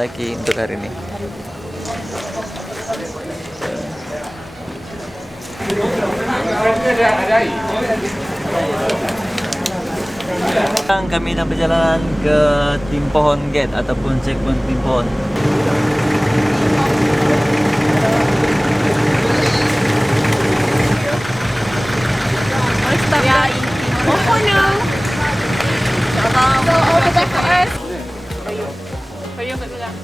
mendaki untuk hari ini. Sekarang kami dah berjalan ke Timpohon Gate ataupun checkpoint Timpohon. Oh no! So all the best for us. Kayo kat belakang.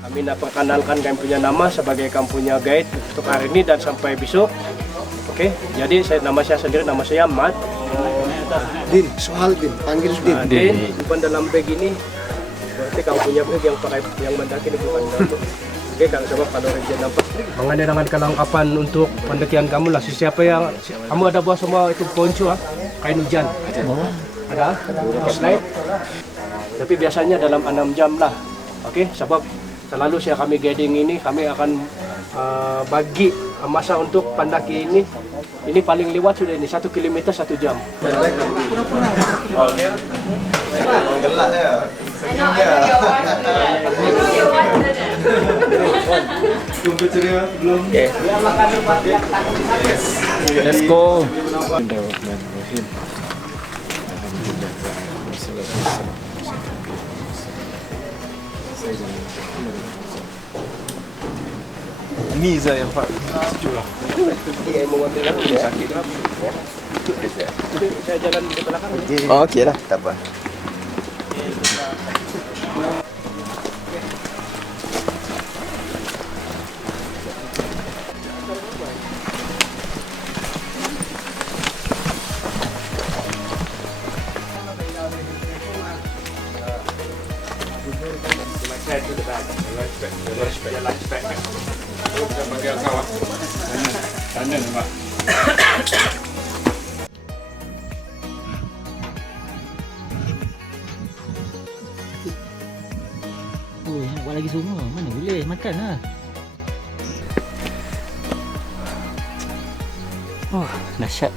Kami nak perkenalkan kami punya nama sebagai kami punya guide untuk hari ini dan sampai besok. Okey, jadi nama saya sendiri, nama saya Mat. Din, Sohal Din, panggil Din. Din, bukan dalam bag ini. Berarti kamu punya bag yang pakai yang mendaki ini bukan dalam. Okey, kalau sebab kalau region nampak mengenai kelengkapan untuk pendakian kamu lah. Siapa yang kamu ada buat semua itu poncho, kain hujan. Ada? Slide. Tapi biasanya dalam 6 jam lah. Okey, sebab selalu kami guiding ini kami akan bagi masa untuk pendaki ini. Ini paling lewat sudah ini 1 kilometer 1 jam. Gelak ya. Tunggu ceria belum. Let's go. Ni saya yang Pak. Saya jalan di belakang. Oh, okey lah, tak apa. Oh, nak buat lagi semua. Mana boleh makan lah. Oh, dahsyat.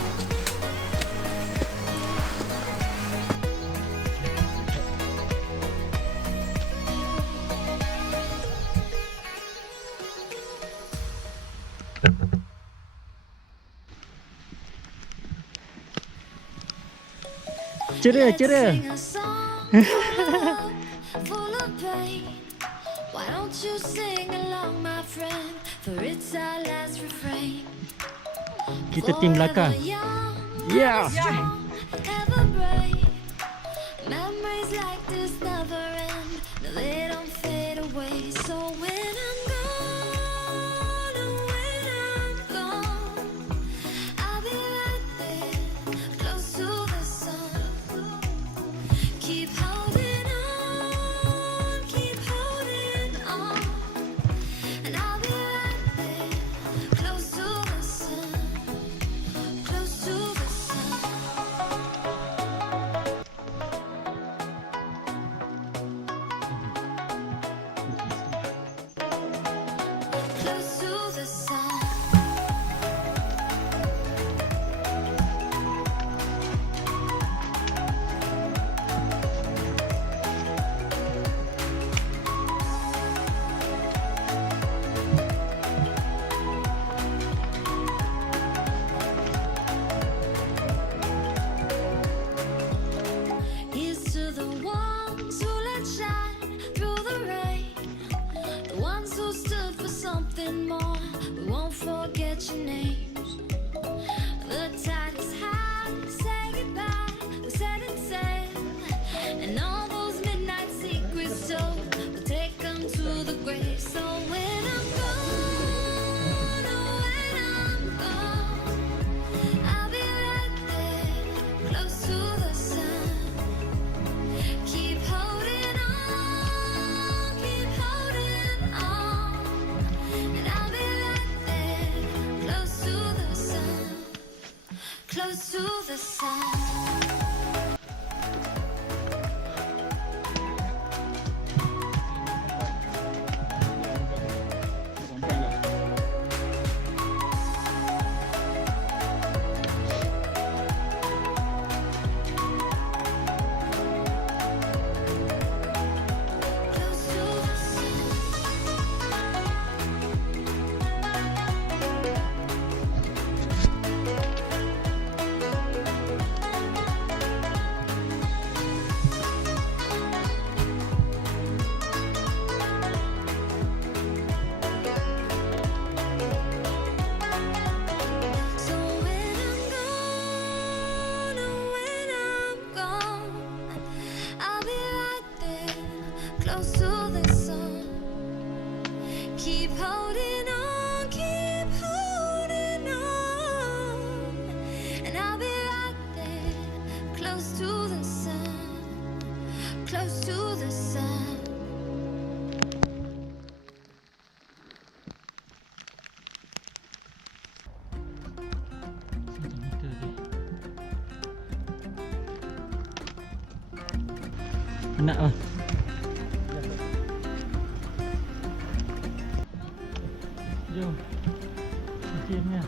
Ceria, ceria. Why don't you sing along, my friend? For it's our last refrain. Kita tim belakang. Yeah. Ever break. Memories like this never end. No, they don't fade away. So when I'm gone, oh, when I'm gone, I'll be right there, close to the sun. Keep holding on, keep holding on, and I'll be right there, close to the sun, close to the sun. Close to the sun. Here's to the ones who let shine through the rain, the ones who stood for something more. We won't forget your names. The tide is high, say goodbye, we're setting sail, and all those midnight secrets told, we'll take them to the grave. So when I'm gone, oh, when I'm gone, I'll be right there, close to the sun. Keep holding on, and I'll be right there, close to the sun, close to the sun. close to the sun. Keep holding on, keep holding on, and I'll be right there, close to the sun, close to the sun. Penat mas. Jom. Akhirnya.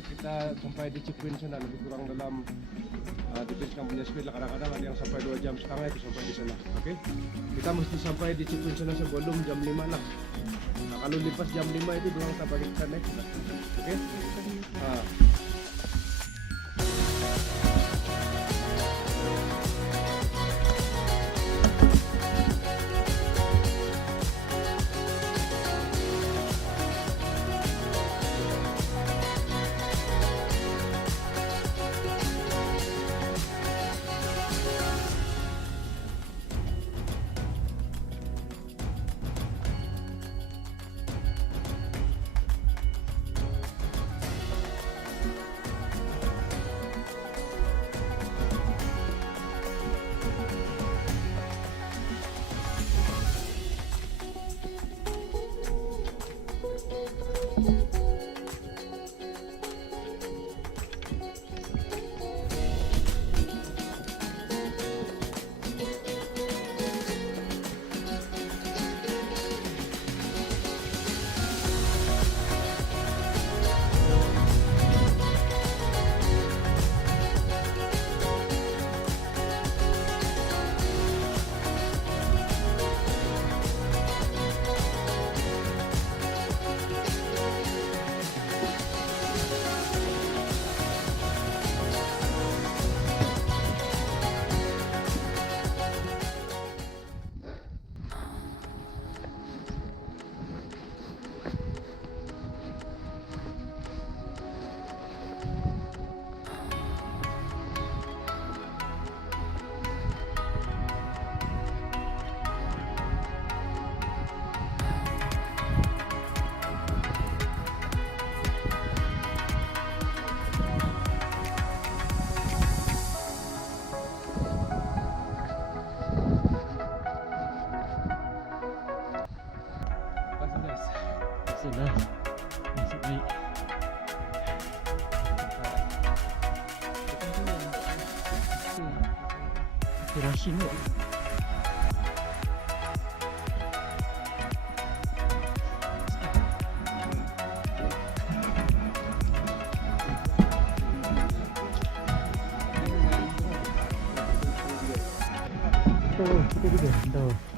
Kita sampai di checkpoint sana lebih kurang dalam depends kamu punya speed lah, kadang-kadang ada yang sampai 2 jam setengah itu sampai di sana. Oke, kita mesti sampai di checkpoint sana sebelum jam 5 lah. Nah, kalau lepas jam 5 itu doang tak bagi kita naik. Oke. Sudah. Masuk baik. Rushing ke? Tuh, kita juga. Tuh.